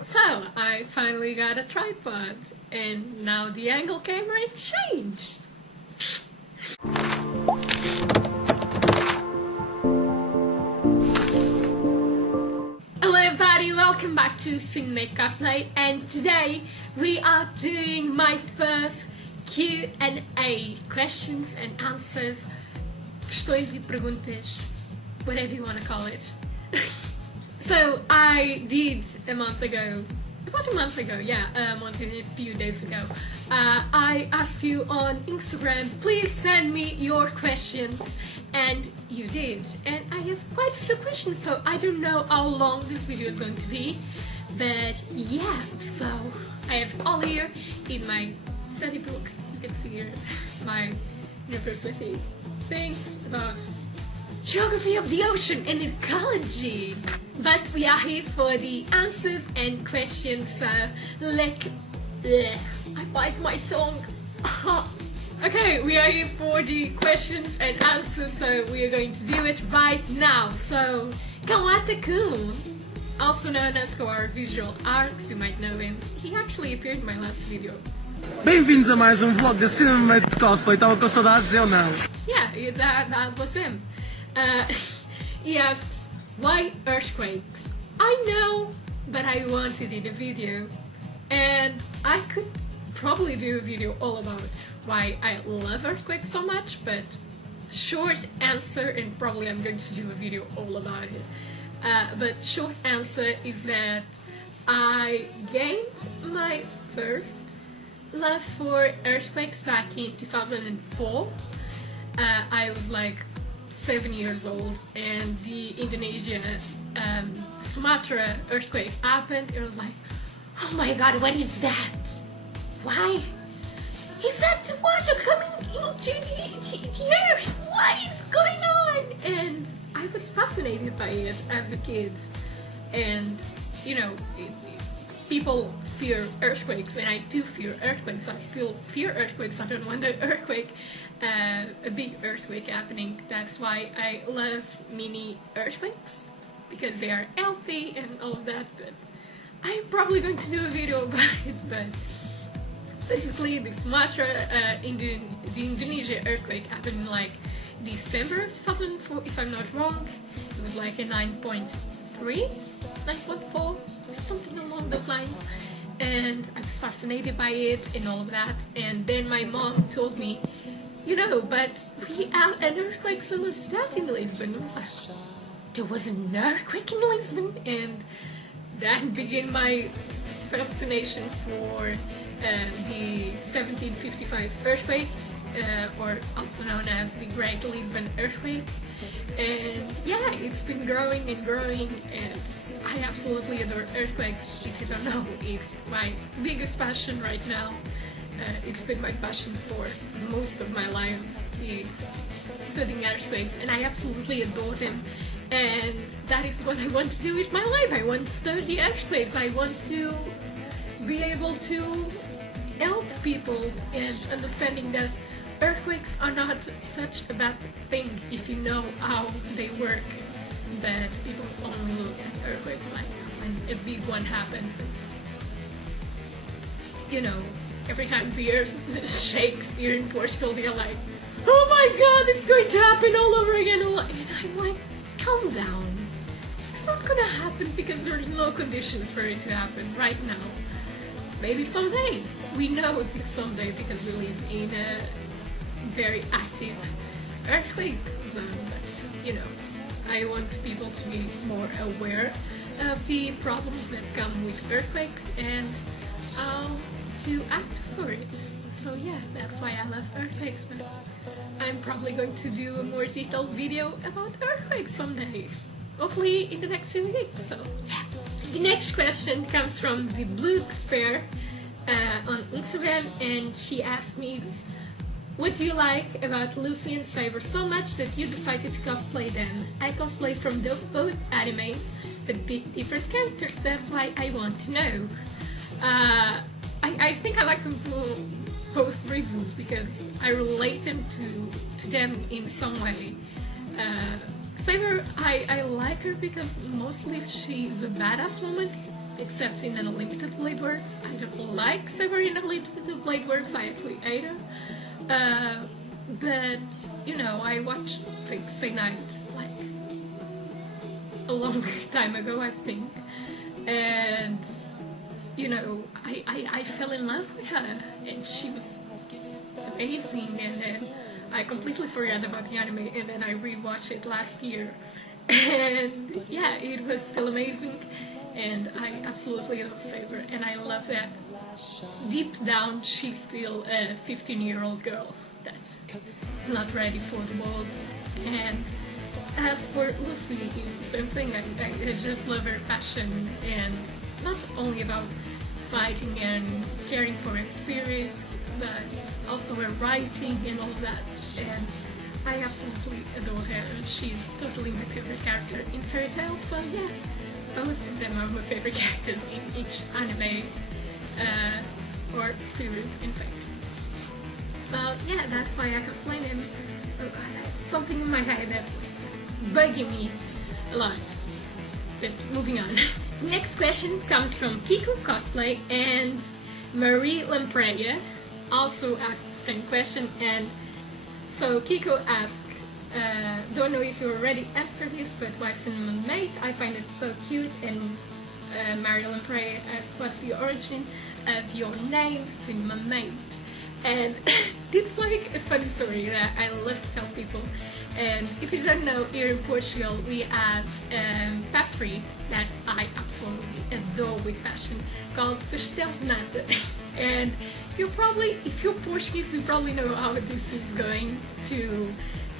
So, I finally got a tripod, and now the angle camera changed. Hello everybody, welcome back to Cinnamonmate Cosplay, and today we are doing my first Q&A, questions and answers, questões e perguntas, whatever you want to call it. So I did about a month ago, a few days ago, I asked you on Instagram, please send me your questions, and you did. And I have quite a few questions, so I don't know how long this video is going to be, but yeah, so I have all here in my study book. You can see here my university things about geography of the ocean and ecology. But we are here for the answers and questions, so I bite my tongue. Okay, we are here for the questions and answers, so we are going to do it right now. So, QUAKES, also known as our visual arts, you might know him. He actually appeared in my last video. Bem-vindos a mais vlog da Cinnamonmate Cosplay. Estava com saudades, eu não. Yeah, that was him. He asks, why earthquakes? I know, but I wanted in a video, and I could probably do a video all about why I love earthquakes so much, but short answer, and probably I'm going to do a video all about it, but short answer is that I gained my first love for earthquakes back in 2004. I was like 7 years old, and the Indonesia Sumatra earthquake happened. It was like, oh my god, what is that? Why is that the water coming into the earth? What is going on? And I was fascinated by it as a kid. And you know, people fear earthquakes, and I do fear earthquakes. I still fear earthquakes. I don't want an earthquake, a big earthquake happening. That's why I love mini earthquakes, because they are healthy and all of that. But I'm probably going to do a video about it. But basically, the Sumatra, the Indonesia earthquake happened in like December of 2004, if I'm not wrong. It was like a 9.3, 9.4, something along those lines. And I was fascinated by it and all of that. And then my mom told me, you know, but we had an earthquake similar to that in Lisbon. I was like, there was an earthquake in Lisbon? And that began my fascination for the 1755 earthquake, or also known as the Great Lisbon Earthquake. And yeah, it's been growing and growing, and I absolutely adore earthquakes. If you don't know, it's my biggest passion right now. It's been my passion for most of my life, is studying earthquakes, and I absolutely adore them. And that is what I want to do with my life. I want to study earthquakes. I want to be able to help people and understanding that earthquakes are not such a bad thing if you know how they work. That people only look at earthquakes like when a big one happens. It's, you know, every time the earth shakes here in Portugal, they're like, oh my god, it's going to happen all over again. And I'm like, calm down. It's not gonna happen because there's no conditions for it to happen right now. Maybe someday. We know someday because we live in a very active earthquake zone. But, you know, I want people to be more aware of the problems that come with earthquakes and how to act for it. So yeah, that's why I love earthquakes, but I'm probably going to do a more detailed video about earthquakes someday. Hopefully in the next few weeks, so yeah. The next question comes from the Blue Spare on Instagram, and she asked me, what do you like about Lucy and Saber so much that you decided to cosplay them? I cosplay from both animes, but different characters, that's why I want to know. I think I like them for both reasons, because I related to them in some way. Saber, I like her because mostly she's a badass woman, except in Unlimited Blade Works. I don't like Saber in Unlimited Blade Works, I actually hate her. But, you know, I watched Say Night like a long time ago, I think. And, you know, I fell in love with her, and she was amazing, and then I completely forgot about the anime, and then I rewatched it last year. And yeah, it was still amazing, and I absolutely love Saber, and I love that deep down she's still a 15-year-old girl that's not ready for the world. And as for Lucy, it's the same thing. I just love her passion, and not only about fighting and caring for her spirits, but also her writing and all that. And I absolutely adore her. She's totally my favorite character in Fairy Tail, so yeah, both of them are my favorite characters in each anime or series, in fact. So yeah, that's why I explain them. Something in my head that's bugging me a lot. But moving on. The next question comes from Kiko Cosplay, and Marie Lampreya also asked the same question. And so Kiko asked, don't know if you already answered this, but why Cinnamonmate? I find it so cute. And Marie Lampreya asked, what's the origin of your name, Cinnamonmate? And it's like a funny story that I love to tell people. And if you don't know, here in Portugal we have pastry that I absolutely adore with passion, called pastel de nata. And you probably, if you're Portuguese, you probably know how this is going to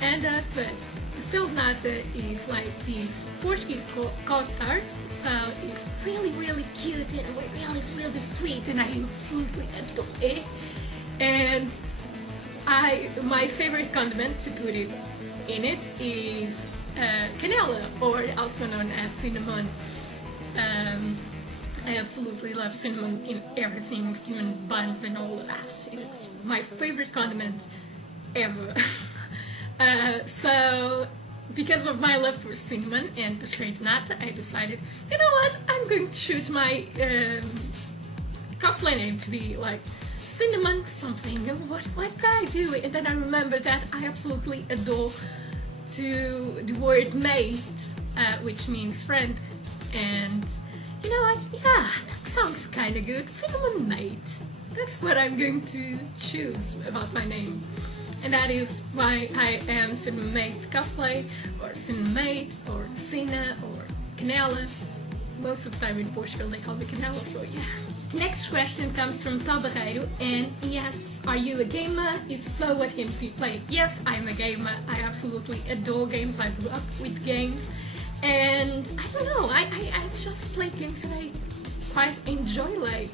end up, but pastel de nata is like these Portuguese costards, so it's really, really cute and really sweet, and I absolutely adore it. And my favorite condiment to put it in it is canela, or also known as cinnamon. I absolutely love cinnamon in everything, cinnamon buns and all of that. It's my favorite condiment ever. So, because of my love for cinnamon and pastel de nata, I decided, you know what, I'm going to choose my cosplay name to be like Cinnamon something. What can I do? And then I remember that I absolutely adore the word mate, which means friend. And you know what? Yeah, that sounds kind of good. Cinnamonmate. That's what I'm going to choose about my name. And that is why I am Cinnamonmate Cosplay, or Cinnamonmate, or Cinna, or Canela. Most of the time in Portugal they call me Canela, so yeah. The next question comes from Tabarreiro, and he asks, are you a gamer? If so, what games do you play? Yes, I'm a gamer. I absolutely adore games. I grew up with games. And I don't know, I just play games that I quite enjoy. Like,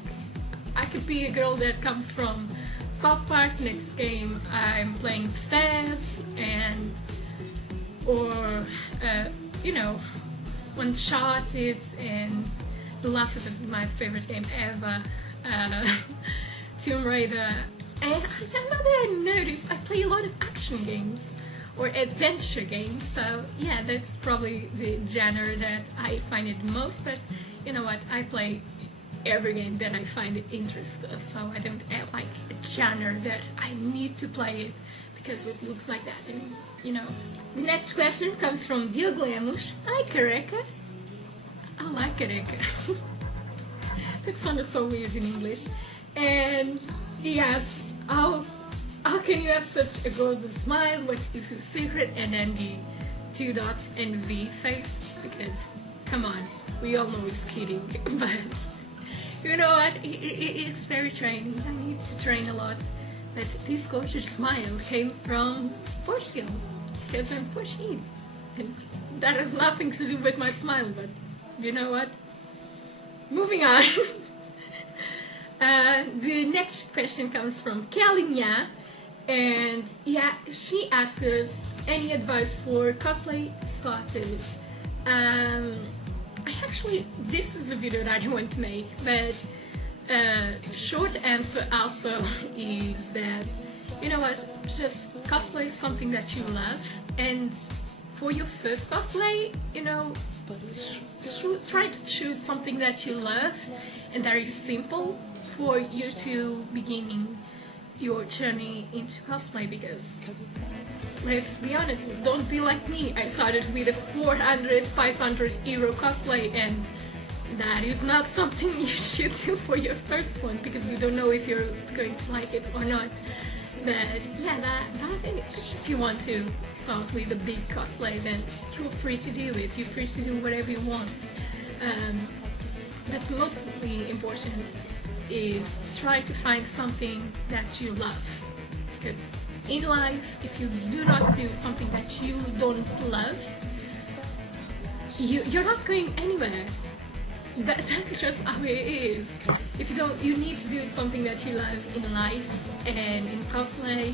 I could be a girl that comes from South Park. Next game I'm playing Fez, and or you know, Uncharted, and The Last of Us is my favorite game ever. Tomb Raider. And another I noticed, I play a lot of action games or adventure games, so yeah, that's probably the genre that I find it most. But you know what, I play every game that I find interesting, so I don't have like a genre that I need to play it because it looks like that. And you know, the next question comes from Diogo Lemos. Hi, Careca. I like Careca. That sounded so weird in English. And he asks, how can you have such a gorgeous smile? What is your secret? And then the 2 dots and V face, because come on, we all know he's kidding. But you know what? It's very training. I need to train a lot. But this gorgeous smile came from Portugal, because I'm Portuguese. And that has nothing to do with my smile, but you know what? Moving on. The next question comes from Kalinha, and yeah, she asks us any advice for cosplay starters. Actually, this is a video that I want to make, but short answer also is that, you know what, just cosplay something that you love, and for your first cosplay, you know, try to choose something that you love and that is simple for you to beginning your journey into cosplay, because let's be honest, don't be like me. I started with a 400-500 euro cosplay, and that is not something you should do for your first one, because you don't know if you're going to like it or not. But yeah, that if you want to start with a big cosplay, then you're free to do it. You're free to do whatever you want. But mostly important is try to find something that you love. Because in life, if you do not do something that you don't love, you're not going anywhere. That's just how it is. If you don't, you need to do something that you love in life and in cosplay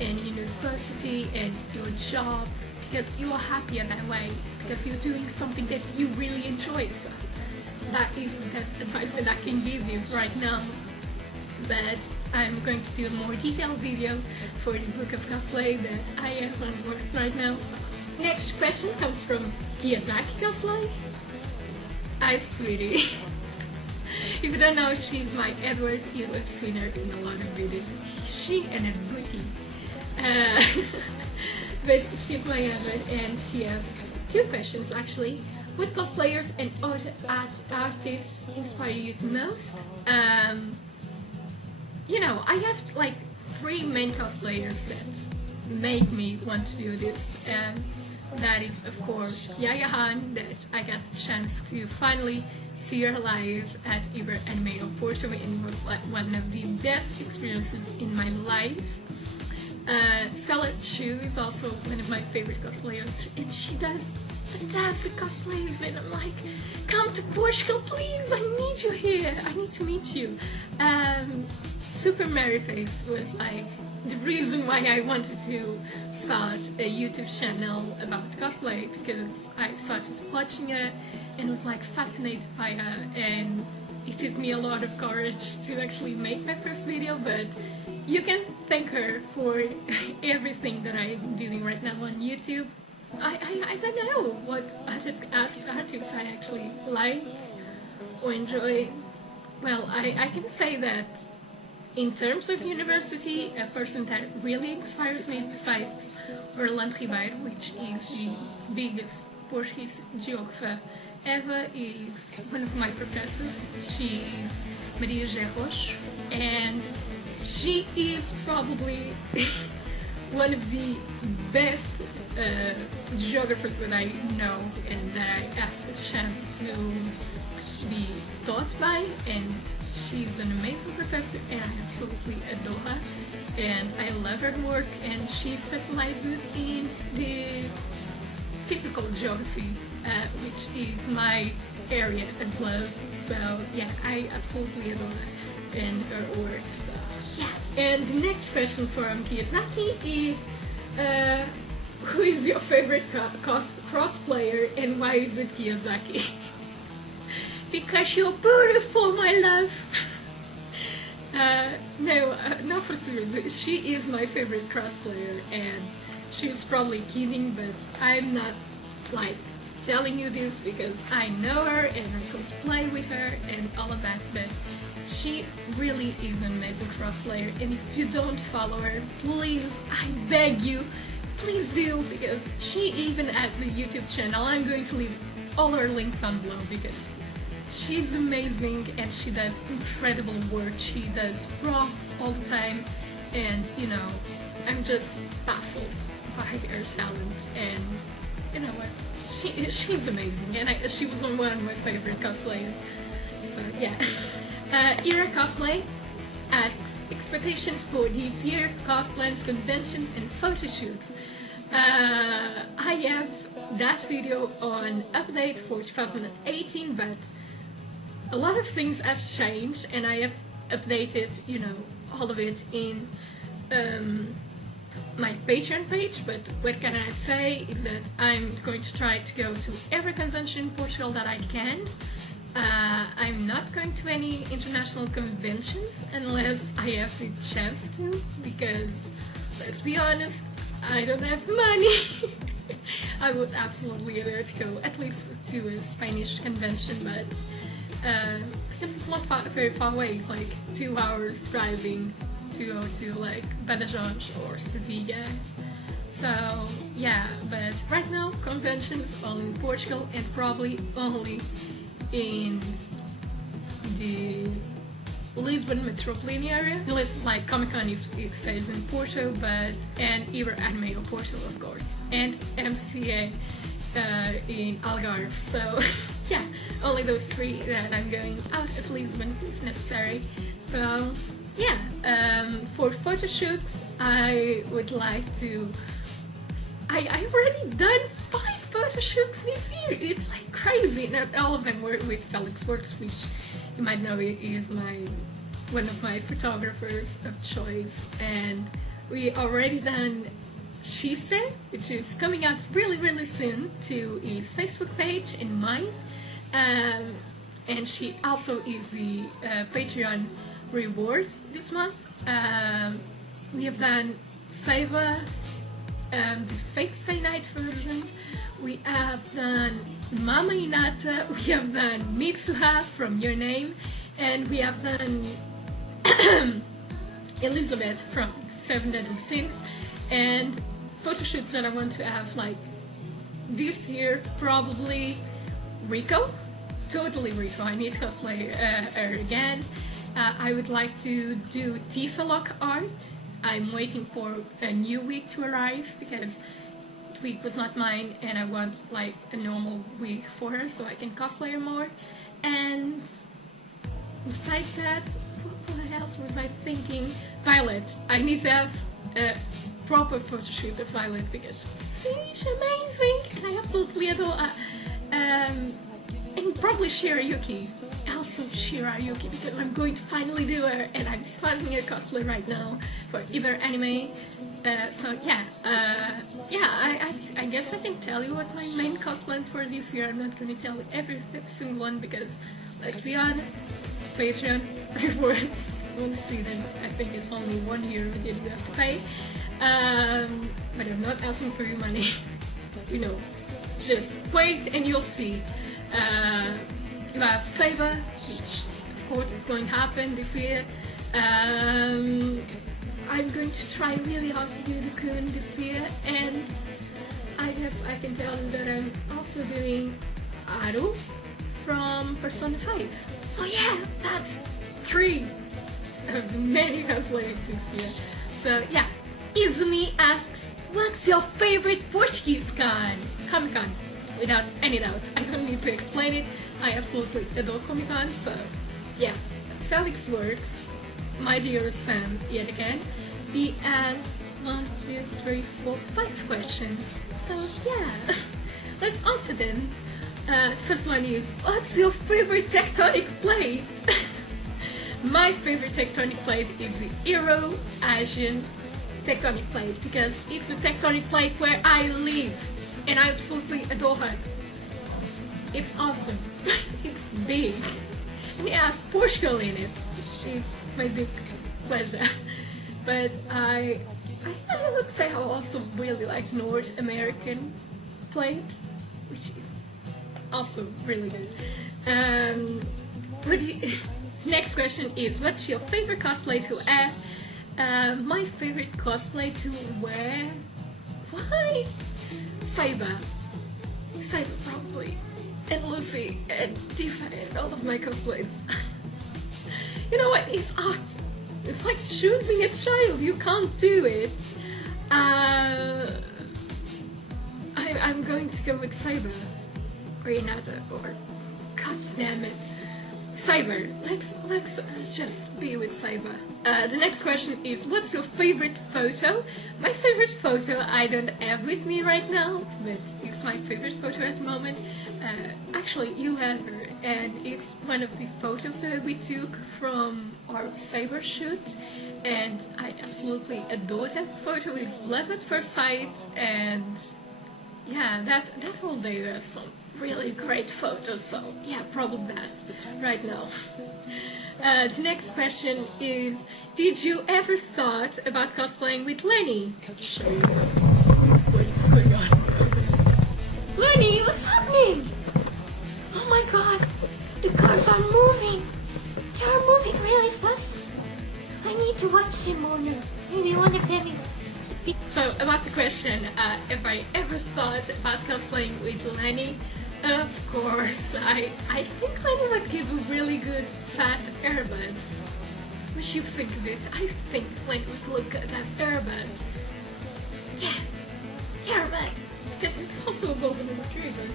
and in university and your job, because you are happier that way, because you're doing something that you really enjoy. So that is the best advice that I can give you right now. But I'm going to do a more detailed video for the book of cosplay that I have on works right now. So next question comes from GEAZAKI Cosplay. Hi, sweetie. If you don't know, she's my Edward. You have seen her in a lot of videos. She and her booty. But she's my Edward, and she asks 2 questions actually. What cosplayers and other artists inspire you the most? You know, I have like 3 main cosplayers that make me want to do this. That is, of course, Yaya Han, that I got the chance to finally see her live at Iber Anime Porto, and it was like one of the best experiences in my life. Scarlet Chu is also one of my favorite cosplayers, and she does fantastic cosplays, and I'm like, come to Portugal please, I need you here, I need to meet you. Super Merryface was like the reason why I wanted to start a YouTube channel about cosplay, because I started watching her and was like fascinated by her, and it took me a lot of courage to actually make my first video, but you can thank her for everything that I'm doing right now on YouTube. I don't know what artists I actually like or enjoy. Well, I can say that in terms of university, a person that really inspires me besides Orlando Ribeiro, which is the biggest Portuguese geographer ever, is one of my professors. She's Maria G. Rocha, and she is probably one of the best geographers that I know and that I have the chance to be taught by, and she's an amazing professor and I absolutely adore her and I love her work, and she specializes in the physical geography, which is my area of love. So yeah, I absolutely adore her and her work. So yeah. And the next question from GEAZAKI is, who is your favorite cross player and why is it GEAZAKI? Because you're beautiful, my love. No, for serious, she is my favorite cross player, and she's probably kidding, but I'm not like telling you this because I know her and I cosplay with her and all of that, but she really is an amazing cross player, and if you don't follow her, please, I beg you, please do, because she even has a YouTube channel. I'm going to leave all her links on below because she's amazing and she does incredible work. She does vlogs all the time, and you know, I'm just baffled by her talents, and you know what, she's amazing, and she was one of my favorite cosplayers. So yeah. Ira Cosplay asks expectations for this year, cosplays, conventions and photo shoots. I have that video on update for 2018, but a lot of things have changed and I have updated, you know, all of it in my Patreon page. But what can I say is that I'm going to try to go to every convention in Portugal that I can. I'm not going to any international conventions unless I have the chance to, because let's be honest, I don't have money. I would absolutely adore to go at least to a Spanish convention, but since it's not very far away, it's like 2 hours driving to go to like Badajoz or Sevilla. So yeah, but right now conventions only in Portugal and probably only in the Lisbon metropolitan area, unless it's like Comic-Con if it stays in Porto, but and either Anime or Porto of course, and MCA in Algarve. So yeah, only those 3 that I'm going out of Lisbon if necessary. So yeah, for photo shoots I would like to. I've already done 5 photo shoots this year. It's like crazy. Not all of them were with Felix Works, which you might know is one of my photographers of choice. And we already done Shise, which is coming out really soon to his Facebook page and mine. And she also is the Patreon reward this month. We have done Seiba, the Fake Stay Night version. We have done Mama Inata, we have done Mitsuha from Your Name, and we have done Elizabeth from 7 Deadly Sins. And photo shoots that I want to have like this year, probably Rico, totally Rico. I need to cosplay her again. I would like to do Tifa Lock art. I'm waiting for a new wig to arrive because the wig was not mine and I want like a normal wig for her so I can cosplay her more. And besides that, what else was I thinking? Violet. I need to have a proper photo shoot of Violet because she's amazing and I absolutely adore her. And probably Shirayuki. Also Shirayuki because I'm going to finally do her and I'm starting a cosplay right now for either anime. So yeah, I guess I can tell you what my main cosplays for this year. I'm not going to tell you every single one because let's be honest, Patreon rewards. Want to see them? I think it's only 1 year that you have to pay. But I'm not asking for your money. You know, just wait and you'll see. You have Saber, which of course is going to happen this year. I'm going to try really hard to do the Kun this year, and I guess I can tell you that I'm also doing Aru from Persona 5. So yeah, that's 3 of the many cosplays this year. So yeah, Izumi asks, what's your favorite Portuguese Comic-Con? Without any doubt, I don't need to explain it. I absolutely adore Comic-Con, so yeah. Felix Works, my dear Sam, yet again, he asks 1, 2, 3, 4, 5 questions. So yeah, let's answer them. The first one is, what's your favorite tectonic plate? My favorite tectonic plate is the Euro Asian tectonic plate because it's the tectonic plate where I live. And I absolutely adore her. It's awesome. It's big. And it has Portugal in it. It's my big pleasure. But I would say I also really like North American plate, which is also really good. Next question is, what's your favorite cosplay to wear? My favorite cosplay to wear? Why? Saber probably, and Lucy, and Tifa, and all of my cosplays. You know what, it's art. It's like choosing a child, you can't do it. I'm going to go with Saber, or Inata, or god damn it, Saber. Let's just be with Saber. The next question is, what's your favorite photo? My favorite photo I don't have with me right now, but it's my favorite photo at the moment. Actually, you have her, and it's one of the photos that we took from our Saber shoot, and I absolutely adore that photo. It's love at first sight, and yeah, that whole day there's some really great photos, so yeah, probably that right now. The next question is, did you ever thought about cosplaying with Lenny? Show you what is going on. Lenny, what's happening? Oh my god, the cars are moving. They are moving really fast. I need to watch them more now. Maybe one of them is... So, about the question, if I ever thought about cosplaying with Lenny, of course, I think Lenny would give a really good fat airbud. What do you think of it? I think Lenny would look good as airbud. Yeah, airbud, because it's also a golden retriever.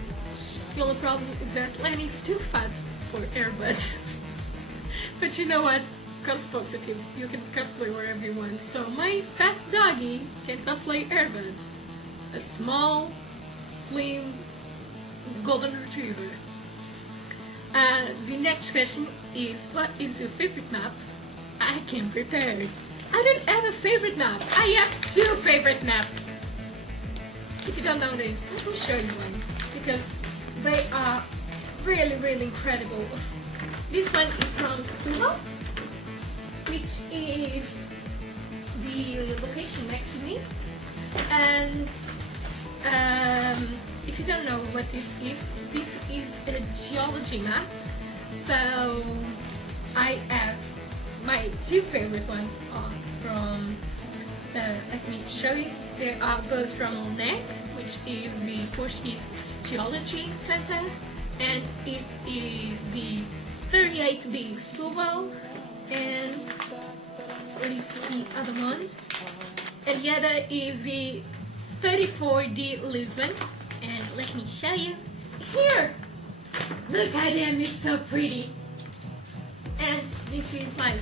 The only problem is that Lenny's too fat for airbud. But you know what? Cos positive, you can cosplay wherever you want. So my fat doggy can cosplay airbud. A small, slim, golden retriever. The next question is, what is your favorite map? I came prepared. I don't have a favorite map. I have 2 favorite maps. If you don't know this, let me show you one. Because they are really, really incredible. This one is from Cinna, which is the location next to me. And if you don't know what this is a geology map. So I have my 2 favorite ones are from, let me show you, they are both from NEC, which is the Portuguese Geology Center, and it is the 38B Setúbal, and what is the other one? And the other is the 34D Lisbon, and let me show you here. Look at them, it's so pretty. And this is like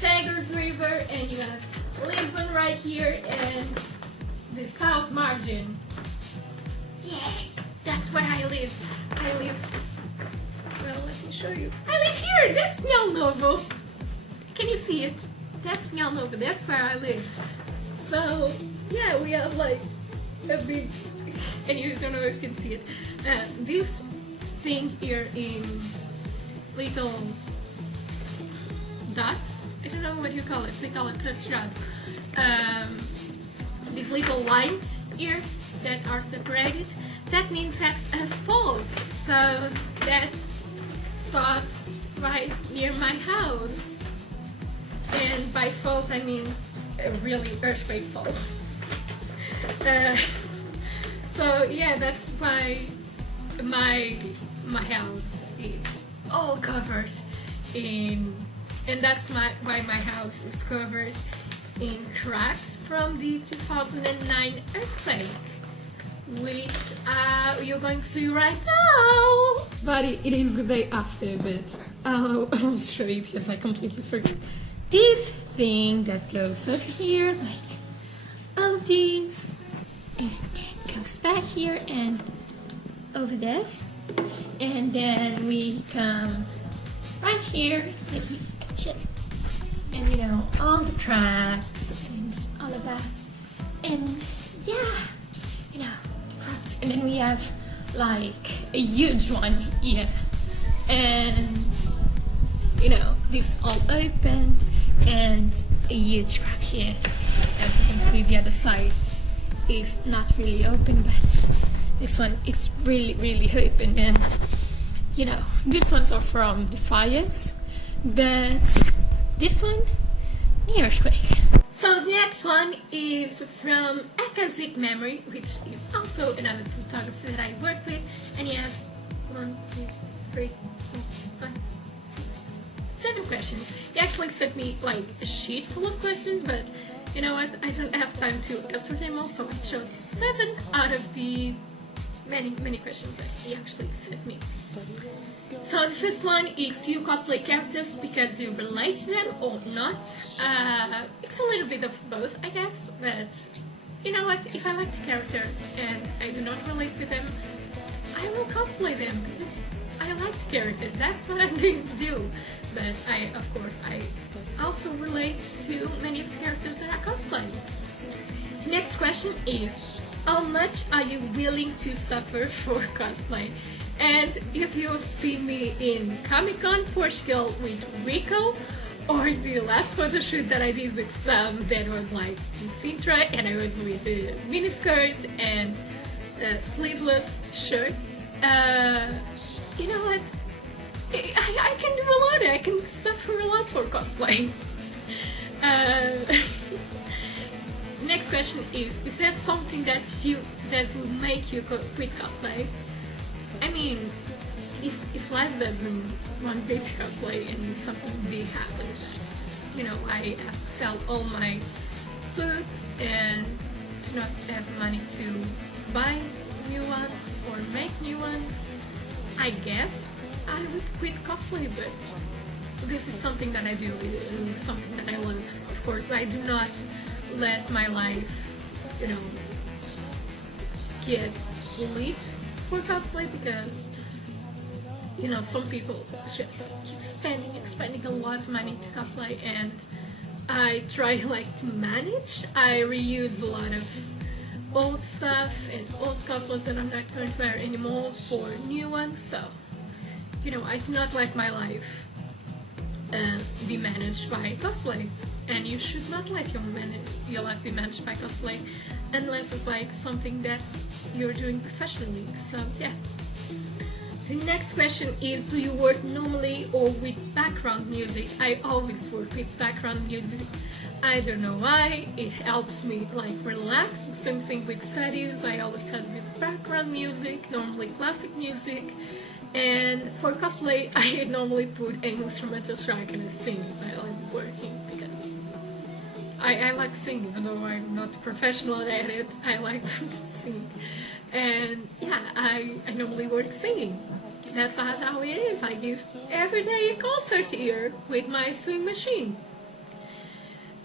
Tagus River, and you have Lisbon right here, and the south margin. Yeah, that's where I live. Well, let me show you. I live here! That's Novo. Can you see it? That's Novo. That's where I live. So, yeah, we have like a big... And you don't know if you can see it. This thing here in little dots. I don't know what you call it. They call it clusters. These little lines here that are separated. That means that's a fault. So that starts right near my house. And by fault I mean a really earthquake fault. So yeah, that's why my house is all covered in, and that's why my house is covered in cracks from the 2009 earthquake, which you're going to see right now. But it is the day after, but I'll show you because I completely forgot. This thing that goes up here, like all of these, and then goes back here and over there, and then we come right here, let me just, and you know, all the cracks and all of that, and yeah, you know, the cracks, and then we have like a huge one here, and you know, this all opened, and a huge crack here. As you can see, the other side is not really open, but this one is really open, and you know, these ones are from the fires, but this one, the earthquake. So the next one is from Akazik Memory, which is also another photographer that I work with, and he has 1, 2, 3, 4, 5, 6, 7 questions. He actually sent me like a sheet full of questions, but you know what, I don't have time to answer them all, so I chose 7 out of the many questions that he actually sent me. So the first one is, do you cosplay characters because you relate to them or not? It's a little bit of both, I guess, but you know what, if I like the character and I do not relate with them, I will cosplay them because I like the character. That's what I'm going to do. But of course, I also relate to many of the characters that I cosplay. The next question is, how much are you willing to suffer for cosplay? And if you've seen me in Comic-Con Portugal with Rico, or the last photo shoot that I did with Sam, that was like in Sintra, and I was with a miniskirt and sleeveless shirt. You know what? I can do a lot. I can suffer a lot for cosplay. Next question is there something that will make you quit cosplay? I mean, if life doesn't want me to cosplay and something big happens, you know, I have to sell all my suits and do not have money to buy new ones or make new ones, I guess I would quit cosplay, but this is something that I do, something that I love. Of course, I do not let my life, you know, get bullied for cosplay because, you know, some people just keep spending a lot of money to cosplay, and I try like to manage. I reuse a lot of old stuff and old cosplays that I'm not going to wear anymore for new ones, so, you know, I do not let my life be managed by cosplay, and you should not let your life be managed by cosplay unless it's like something that you're doing professionally. So yeah. The next question is, do you work normally or with background music? I always work with background music. I don't know why, it helps me like relax. Same thing with studies, I always study with background music, normally classic music. And for cosplay, I normally put an instrumental track and I sing while I'm working because I like singing, although I'm not a professional at it, I like to sing. And yeah, I normally work singing. That's how it is. I give every day a concert here with my sewing machine.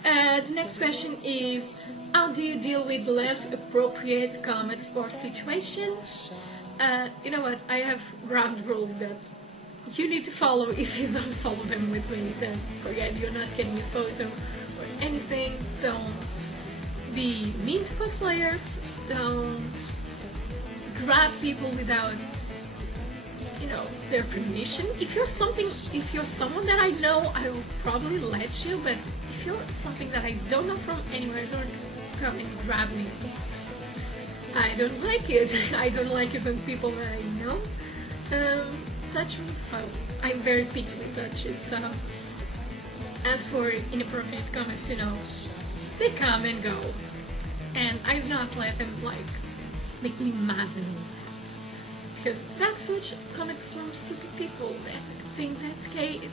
The next question is, how do you deal with less appropriate comments or situations? You know what, I have ground rules that you need to follow. If you don't follow them with me, then forget, you're not getting a photo or anything. Don't be mean to cosplayers, don't grab people without, you know, their permission. If you're someone that I know, I will probably let you, but if you're something that I don't know from anywhere, don't come and grab me. I don't like it. I don't like it when people that I know touch me, so I'm very picky with touches. So as for inappropriate comments, you know, they come and go, and I do not let them like make me mad and all that, because that's such comments from stupid people that think that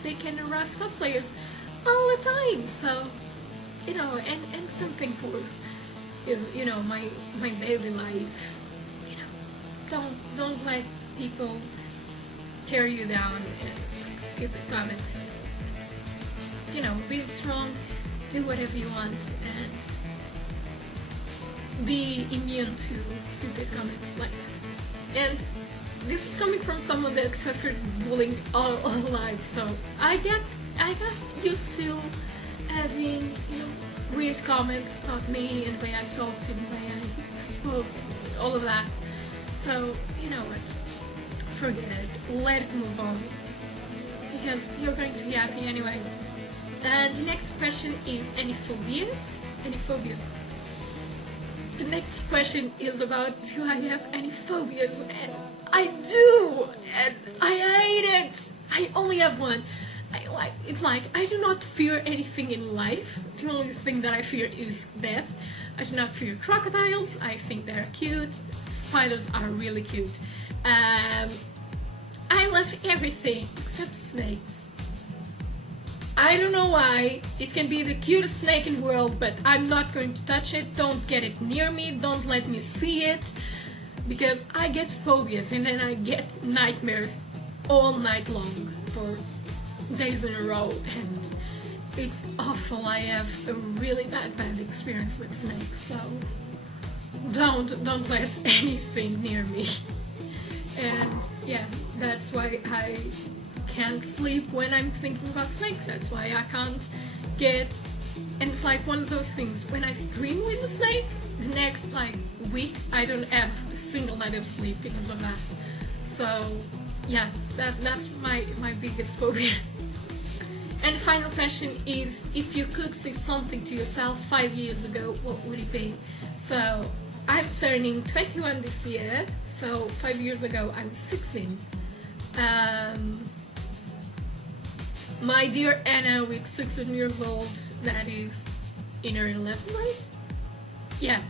they can harass cosplayers all the time. So, you know, and something for you know, my daily life, you know, don't let people tear you down and like stupid comments. You know, be strong, do whatever you want, and be immune to stupid comments like that. And this is coming from someone that suffered bullying all life, so I got used to having, you know, weird comments about me and the way I talked and the way I spoke, all of that. So, you know what, forget it, let it move on, because you're going to be happy anyway. And the next question is, any phobias? Any phobias? The next question is about, do I have any phobias? And I do, and I hate it. I only have one. It's like, I do not fear anything in life. The only thing that I fear is death. I do not fear crocodiles. I think they're cute. Spiders are really cute. I love everything except snakes. I don't know why. It can be the cutest snake in the world, but I'm not going to touch it. Don't get it near me. Don't let me see it. Because I get phobias and then I get nightmares all night long for days in a row, and it's awful. I have a really bad experience with snakes, so don't let anything near me. And yeah, that's why I can't sleep when I'm thinking about snakes. That's why I can't get, and it's like one of those things, when I scream with a snake, the next like week I don't have a single night of sleep because of that. So yeah, that's my biggest phobia. And the final question is, if you could say something to yourself 5 years ago, what would it be? So I'm turning 21 this year, so 5 years ago I was 16. My dear Anna, with 16 years old, that is in her 11th grade? Yeah,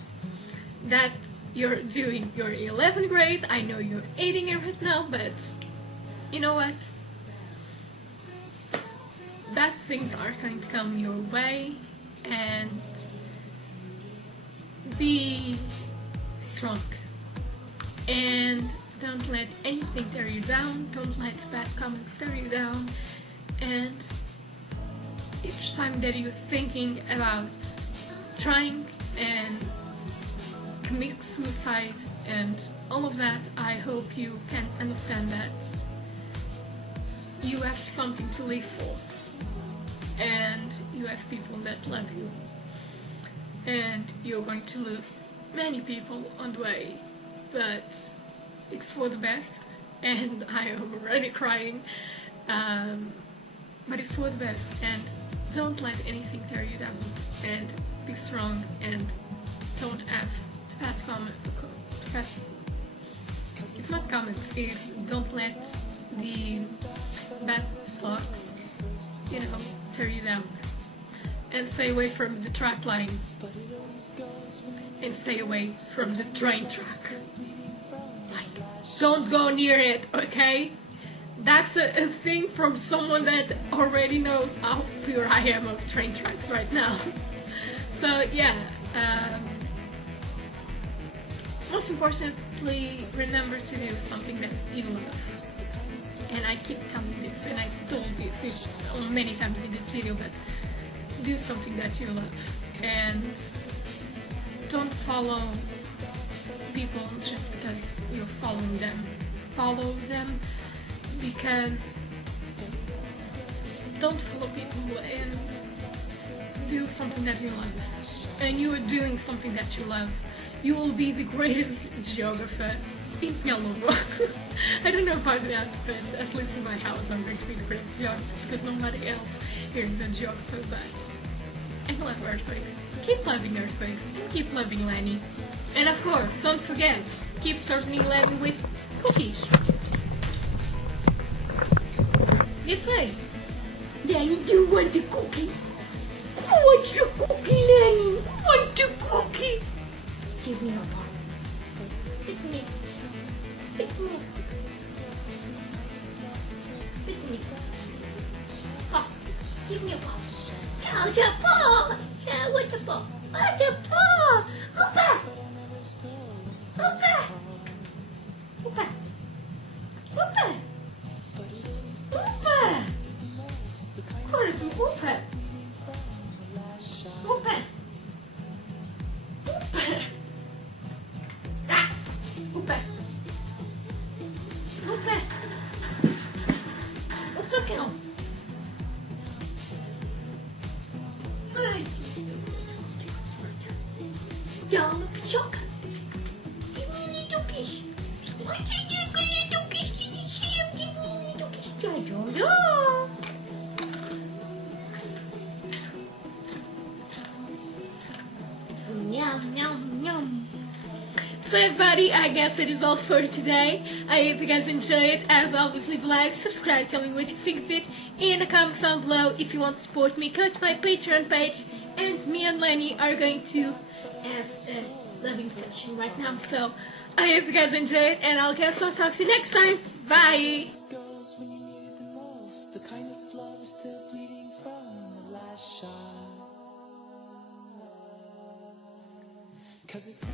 that you're doing your 11th grade. I know you're hating it right now, but you know what? Bad things are going to come your way, and be strong. And don't let anything tear you down. Don't let bad comments tear you down. And each time that you're thinking about trying and commit suicide and all of that, I hope you can understand that you have something to live for, and you have people that love you, and you're going to lose many people on the way, but it's for the best. And I am already crying, but it's for the best. And don't let anything tear you down, and be strong, and don't have bad comments. It's not comments, it's don't let the bad thoughts, you know, tear you down. And stay away from the track line, and stay away from the train track. Like, don't go near it, okay? That's a thing from someone that already knows how fear I am of train tracks right now. So yeah, most importantly, remember to do something that you love. And I keep telling this, and I told you this many times in this video, but do something that you love. And don't follow people just because you're following them. Follow them because don't follow people, and do something that you love. And you are doing something that you love. You will be the greatest geographer in Yellow. I don't know about that, but at least in my house I'm going to be the greatest geographer because nobody else here is a geographer. But I love earthquakes. Keep loving earthquakes, and keep loving Lenny. And of course, don't forget, keep serving Lenny with cookies. This way. Lenny, do you want a cookie? Who wants a cookie, Lenny? Who wants a cookie? Give me a bar. It's me. It's me. It's me. Oh, give me a bar. Oh, the paw! Yeah, what the paw? Oh, the paw! Opa! Opa! Opa! Opa! Opa! Corre tu, opa! Opa! Opa! Ah! Opa! Opa! O socão! Yum, chocolate. Give me little kiss. What did you get little kiss? Did you see him give me little kiss? I don't know. Yum, yum, yum. So everybody, I guess it is all for today. I hope you guys enjoyed. As always, leave a like, subscribe, tell me what you think of it in the comments down below. If you want to support me, go to my Patreon page, and me and Lenny are going to have a loving session right now. So I hope you guys enjoyed, and I'll guess I'll talk to you next time. Bye! The kindest love is still bleeding from the last shot. 'Cause it's